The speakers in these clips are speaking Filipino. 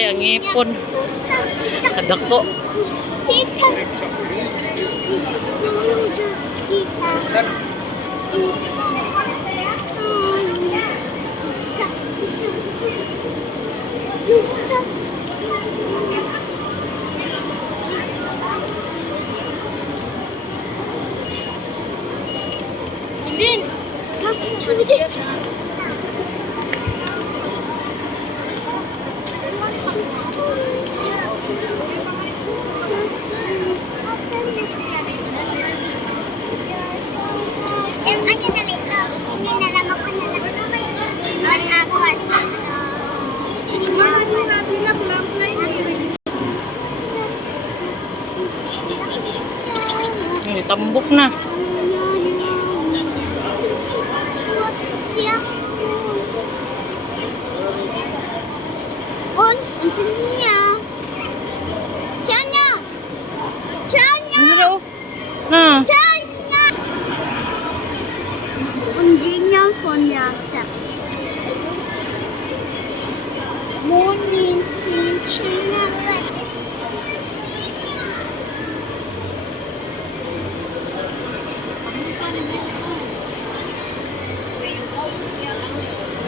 Ay, ang ipon. Kadako. Lin, Tambok na. Na. Undinya konyaksa. Morning sinchina.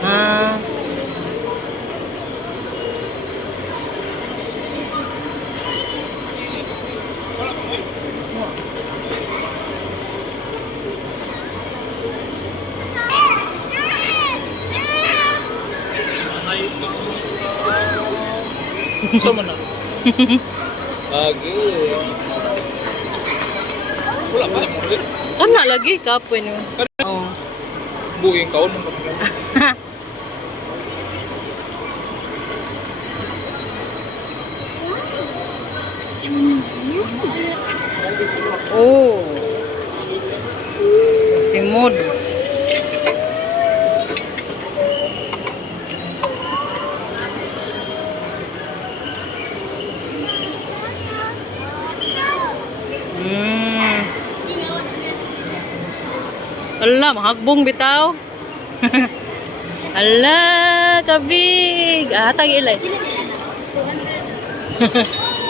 Ah. Sama na. Lagi. Wala pa mo rin. Ano lagi kapoy niyo? Oh. Buking kaon mo. Oh. Simod. Ala, mahagbong bitaw. Ala, kabig. Ah, hatag ilay.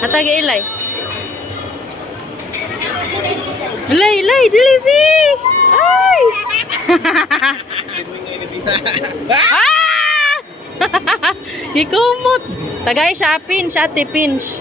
Hatag ilay. Ilay, ilay, dilibi. Ay. Ah! Gikumot. Tagay sa pinch, ate pinch.